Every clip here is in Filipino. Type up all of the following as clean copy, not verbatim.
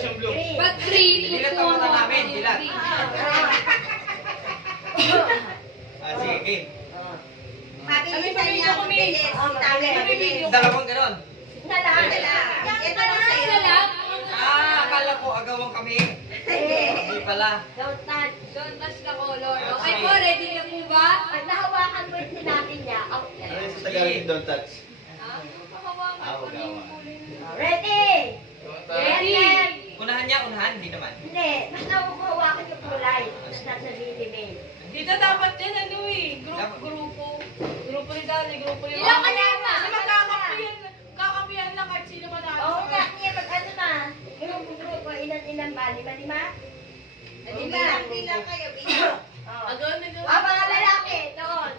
yung blue. Ba't green? Dilat ang mata namin, dilat. Sige, game. Mabilisan niya ako bilis. Mabilis. Dalawang ganon. Dala. Ito lang sa'yo. Akala ko agawang kami. Hindi pala. Don't touch the color. Okay po, ready na po ba? Pag nahawakan mo yung sinabi niya, out yan. Ano yung sa Tagalog, don't touch? Pahawakan ko na yung kulay. Ready? Ready? Unahan niya, unahan. Hindi naman. Hindi. Basta hawakan yung kulay. Basta sa bibig. Dito dapat yan, ano eh. Grupo. Grupo ni Dali, grupo ni Ilang ka na ba? Kasi magkakapihan lang kahit sino manalo. Oo nga, niya mag-ano na. Grupo, ilan ba? Lima? Lima kayo, bilang. Agawin na doon. Mga lalaki, doon.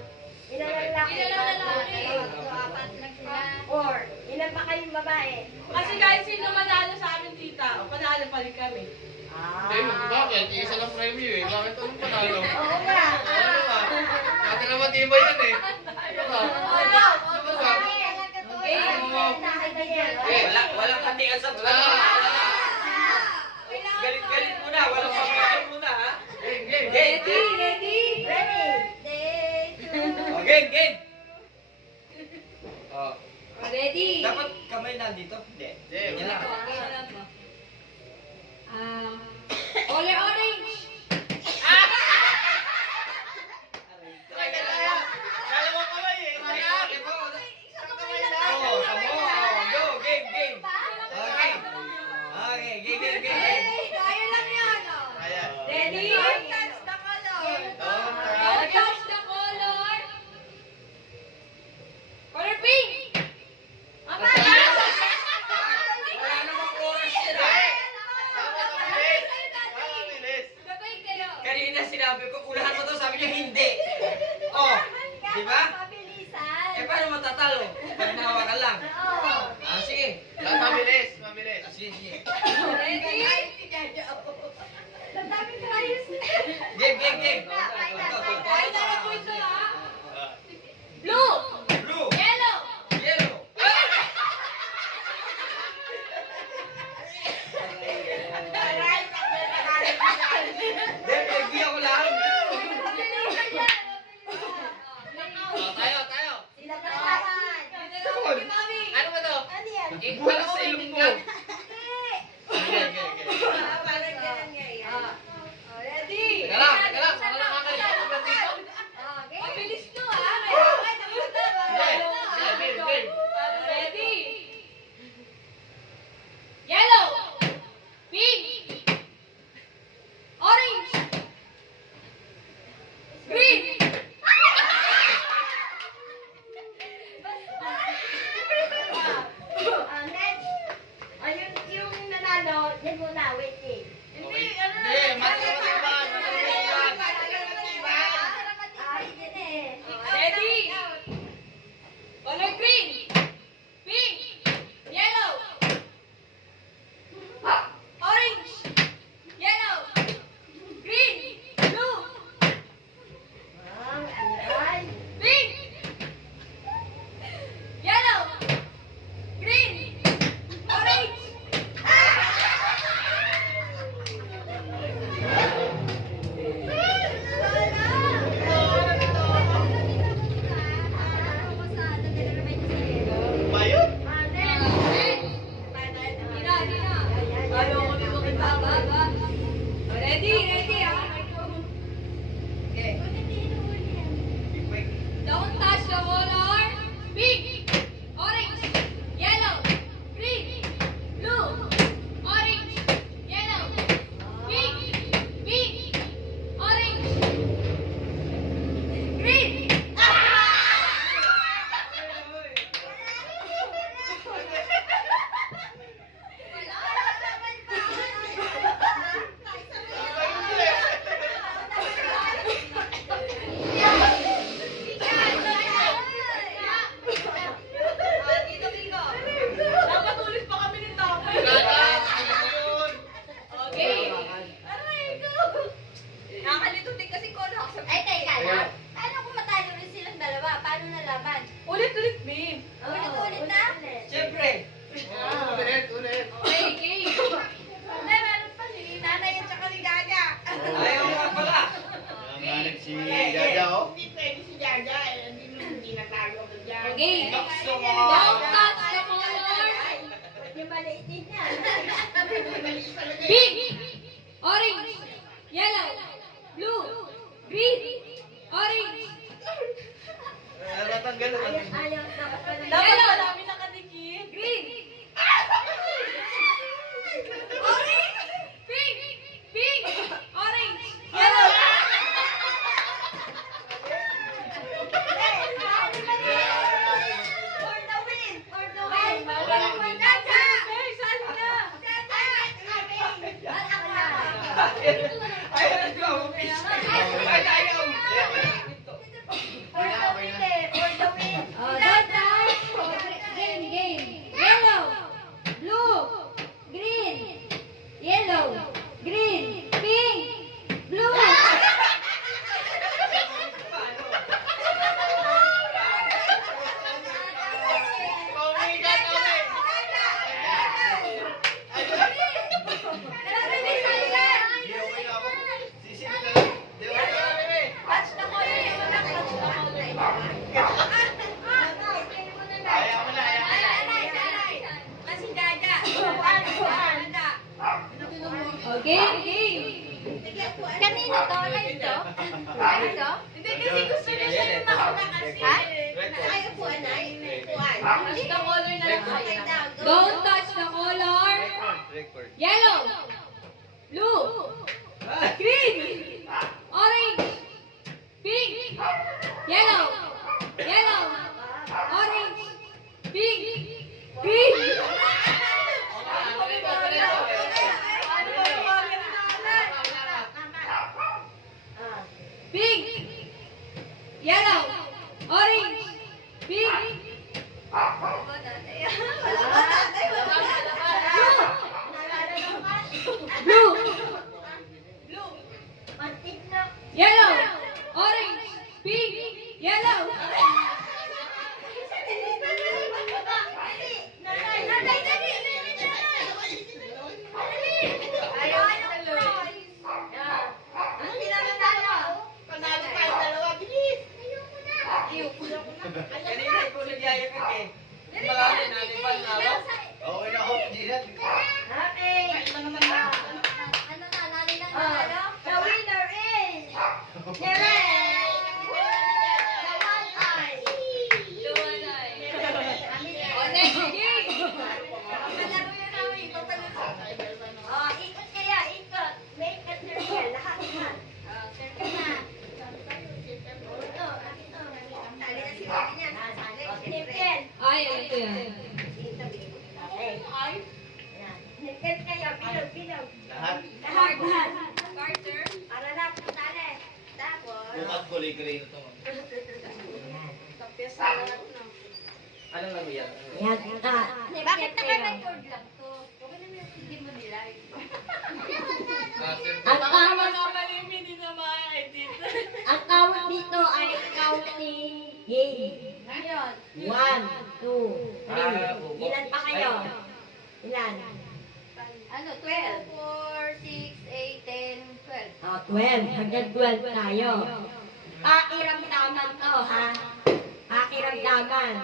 Ilan lalaki? Ilan lalaki? Apat lang sila. Four. Ilan pa kayong babae? Kasi kahit sino manalo sa amin, tita, panalo pa rin kami. Bakit? Isa lang premyo eh. Bakit anong panalo? Oo nga. Ano ba? Dati naman tibay yan eh. Ano ba? Ano ba? Walang hatian sa Wala. Galit-galit muna. Walang pagkakas muna, ha? Game. Ready? Ready? Oh, game. Oh. Ready? Dapat kamay nandito? Hindi. Ganyan lang. Color orange. Kaya mo kamay eh. Oh, tamo. Go, game. Okay, game. Kaya lang yan. Kaya. Ready? Don't Touch the color. Color pink. Wala namang oras sila. Gabay kayo. Kanina sinabi ko, unahan mo to, sabi niya hindi. Oh, di ba? Mabilisan. Eh, paano matatalo? Pag nahawakan lang. Oo. Sige. Mabilis. Sige. Ready? Ang dami tryos. Game. Kaya na po ito ha. Blue. Blue. Yellow. Yellow. Hindi, ako lang. Tayo. Sila pa naman. Ano ba to? Ano yan? Buhat sa ilong mo. Parang ganun nga yan. Ready? Teka lang. Saka nakakalikot ko dito. Mabilis to ha. Game. Ready? Yellow. Pink. Orange. Green. Next. Ayun, yung nanalo, yan muna, wait eh. Hindi, matibay. Ay, yan eh. Ready? Color green. Pink. Yellow. Orange. Yellow. Green. Blue. Ayan. Pink. Yellow. Green. Orange. maliit din yan. Pink, orange, yellow, blue, green, orange, Natanggal naman. Ayaw na ka pala. yellow, namin nakadikit, green, orange, pink, pink, orange, yellow. For the win! For the win! Ayaw ko. Ayaw. For the win eh! For the win! Oh, that time. Game. Yellow, blue, green, yellow, green, pink, blue. Paumigat kami. Di okay na ako. Sisimula lang. Di okay na kami. Touch na ko yun. Touch na ko yun. Ayaw mo na, ayaw mo na. Okay. Kanino to? Live to? Live to? Hindi kasi gusto niya siya yung nauna kasi. Ha? Ayaw po, anay. Puan. Touch the color na lang Okay tayo. na, go. Don't touch the color. Record. Yellow, blue, green, orange, pink, yellow, orange, pink, green. Pink, yellow, orange, pink, blue, Mantik na. yellow, orange, pink, yellow. Kanina ikaw nagyaya ka eh. Marami natin pa na ako. Okay na ako, Gian. Okay. The winner is Jerry! The one eye. Oh, next game. Oh, ikot kaya, ikot. Make a circle. Lahat na. Ito, ito. Sali na si Mami niya. Sali. Circle. Ay, ito yan. Okay. Yan. Circle kayo. Bilog, bilog. Lahat. Lahat. Carter. Para lahat ng sali. Tapos. Bukas kulay-kulay na ito. Anong lang yan? Yan. Bakit naka-record lang to? Okay naman hindi mo nilive. Ang tawag, Makalimit, hindi na ma-edit. ang tawag dito ay counting game. Ayun. 1, 2, 3. Ilan pa kayo? Ilan? Ano? 2, 4, 6, 8, 10, 12. Oh, 12. Hanggang 12 tayo. Pakiramdaman to, ha? Pakiramdaman.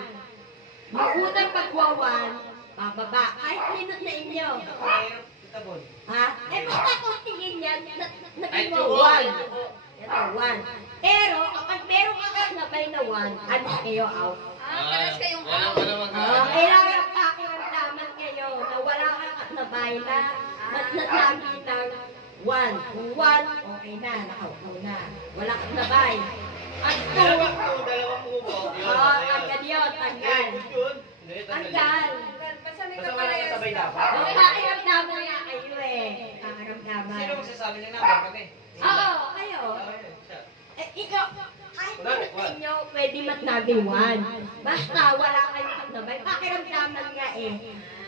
Yung unang pagwawan, pababa. Kahit minute na inyo. Tabon. Ha? Eh, basta kung tingin yan, naging Ay, mo tuwa. 1. Ito, 1. Pero, kapag meron ka kasabay na 1, ano kayo out? Pares kayong Wala out. pa naman Oh, kailangan pakiramdaman kayo na wala kang kasabay na nasabi ng 1. Kung 1, okay na, nakaupo na. Wala kang sabay. At 2, Dalawang ubo. oh, tanggal yun, tanggal. Yun. Hindi, Tanggal. Basta wala kasabay dapat. Oh, pakiramdaman nga kayo eh. Pakiramdaman. Sino magsasabi ng number kami? Oo, kayo. Eh, ikaw, kahit kung inyo, pwede magnabi 1. Basta wala kayong kasabay. Pakiramdaman nga eh.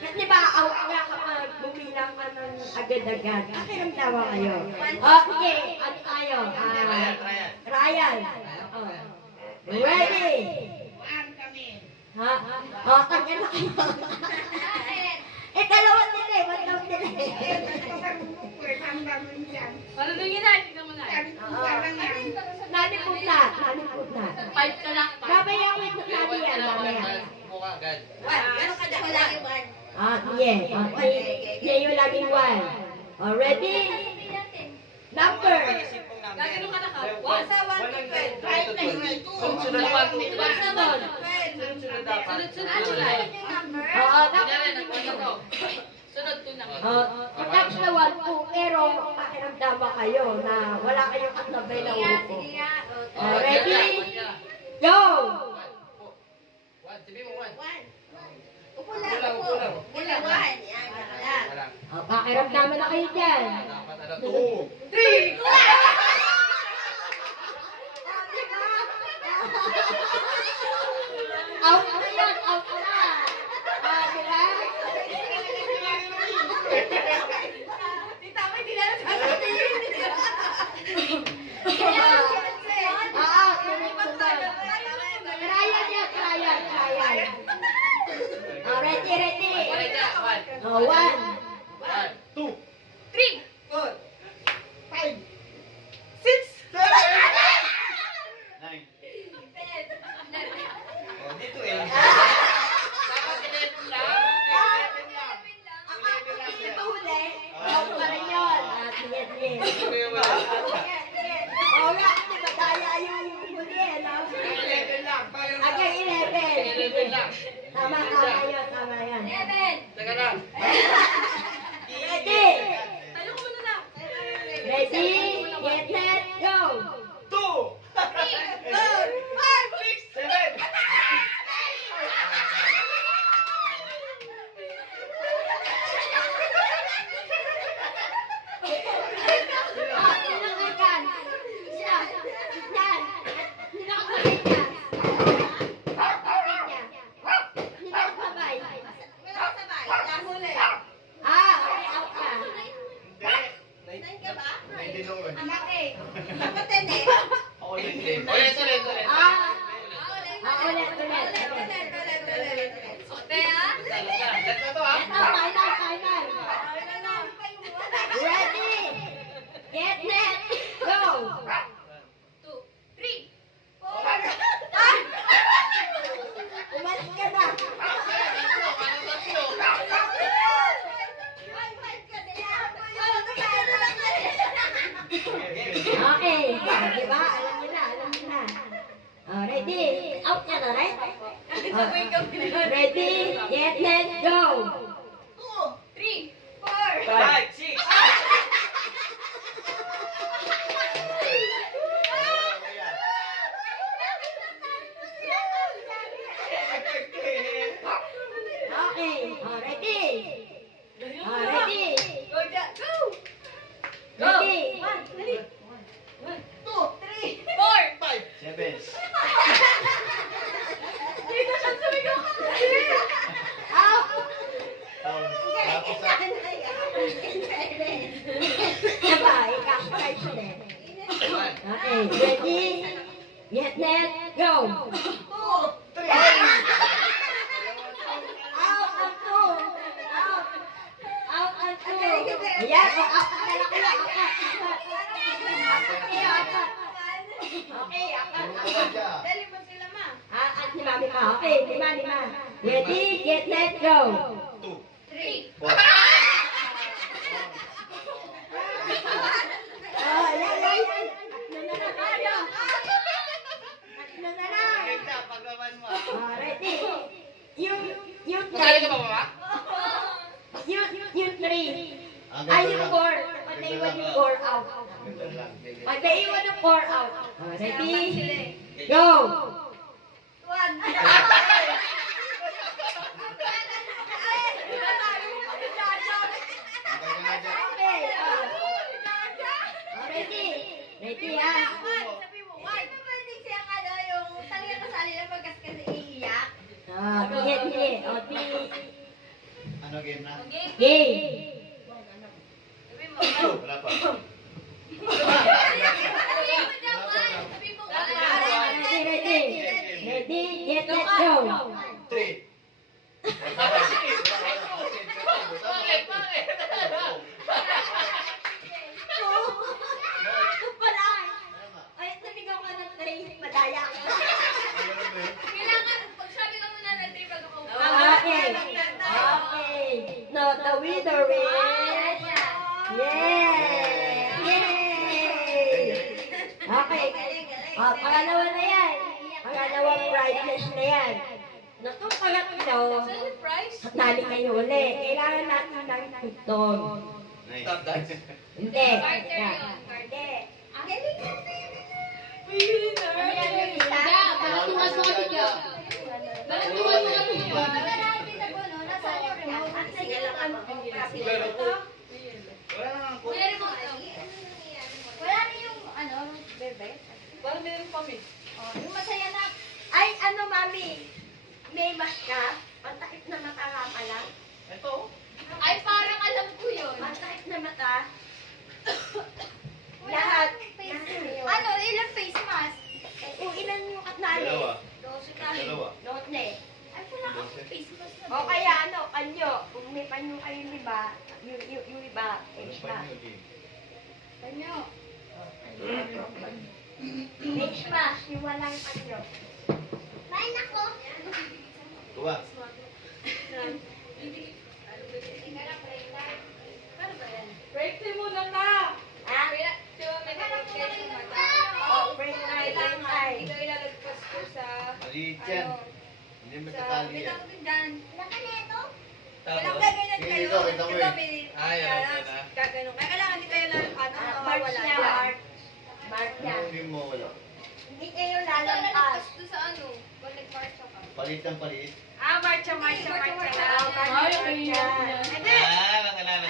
Kasi di ba, out nga kapag bumilang ka ng agad-agad. Pakiramdaman kayo. Okay, ano tayo? Ryan. Oh. Ready? Ha? Oh, tanggal na kayo. Eh, dalawa nila eh. One down nila eh. Palulungin na, tignan mo na. Nalipot na. Nalipot na. 5 ka lang. Mamaya ko ito natin yan. Mamaya. Mukha agad. Wala yung one. sige. Sige, yung laging 1. Oh, ready? Number. Gagano ka na ka? 1 sa 1 to 12. Right na yun. Sunod pa. One sa 1. Sunod dapat. Sunod. Oo, Kunyari, nagpunta ko. Sunod to na. Pag-touch na 1, 2, pero pakiramdama kayo na wala kayong kasabay na upo. Ready? Go! Sabi mo, one. Upo lang, upo. Ilan? Yan. Pakiramdaman na kayo dyan. Dapat ano, two. 3! Out na yan, out na. Diba? Tita, may di na sasabihin. Trial yan, trial. Ready, ready. One na, one. 1. One, two. 3! 4, 5, 6! 9. Oh, dito eh. Dapat 11 lang. 11 lang. Hindi pa huli. Out pa rin yun. Sige, sige. Oo nga, kasi madaya yung huli, no? 11 lang. Okay, 11 lang. Tama yan. 11! Teka lang. Ready? Tayo ko muna na. Ready? Get set, go! 2, 3, 4, 5, 6! 7. Sino ka dyan? Isa. Yan. Sino ka sabay dyan? Sino ka sabay? Huli. Okay, out ka. Hindi na ulit. Anak eh. Ako yun din. Ulit. Ulit. Okay ah? Let's na to, ha? Ito, final. Ready? Get set, go! 2, 3, 4, Umalis ka na. Okay. Diba? Alam niyo na. Ready? Out ka na, right? sabay kami na. Ready? Get set, go! 3, 4, 5, 6. Okay. Ready? Ready? Go, Jack, go! Ready? 1, 3, 2, 3, 4! 7. Dito siya sumigaw ka kasi. Out! Tapos sa... Diba? I-cash din. One. Okay. Ready? Get set, go! 3. Out ang two! Out ang two! Ayan, out ka na kayo, apat. Okay, apat. Dali mo sila, ma. At si Mami pa. Okay, lima. Ready, get set, go! 2. 3, 4. Ayan. Tatlo na tayo. Tatlo na lang. Paglaban mo. Ready? Yung Magaling ka ba, mama? yung three. Ay, yung four. Pag naiwan yung four out. Pag naiwan yung four out. Ready? Go! 1. Okay. Ready? Ready, ha? Sige. O, Ano game na? game. Wala pa. Ready? Ready, get, let's go. 3. Bakit? Ito pala. Ay, naligaw ka ng train. Madaya ka. Kailangan, pag sabi ka muna na, di ba, Okay. Okay. No, the winner is... Yay! Yay! Okay. Pangalawa na yan. Pangalawang prizes na yan. Natong pangatlo, Saan yung price? tali kayo uli. Kailangan natin ng tutong. Nice. Tap dance. Hindi. Carter Hindi. yun. Hindi. Ang galing natin. Balatuhan mo kami dyan. Balatuhan mo kami dyan. Wala natin sa gulo. Nasaan yung remote? Ang sige lang ang Wala nang ako. May remote daw. Wala na yung ano, bebe. Parang meron kami. Oh, yung masaya na. Ay, ano, mami? May mas ka? Ang takip na mata nga pala. Ito. Ay, parang alam ko yun. Ang takip na mata. Lahat. Ano, ilang face mask? Kung ilan yung katnali? Dalawa. Dalawa. Note na eh. Ay, wala akong face mask na. O kaya ano, kanyo. Kung may panyo kayo, di ba? Yung iba, face mask. Panyo. Face mask, yung walang panyo. Main ako. Kuha. Break time muna na. Ha? Oh, break time, break time. Ito ilalagpas ko sa... Maliit yan. Hindi matatali yan. Laka na ito. Tapos. Sige, ito, kita mo eh. Ay, okay na. Gaganon. Kaya kailangan hindi kayo lang ano, March mawawala niya, dyan. March. March niya. Hindi mo wala. Hindi kayo Ito lalampas. lalagpas ko sa ano. Balik March ako. Palit ng palit. Ah, March, March, March. Oh, March Ay, yan. ayun. Ah, nakalala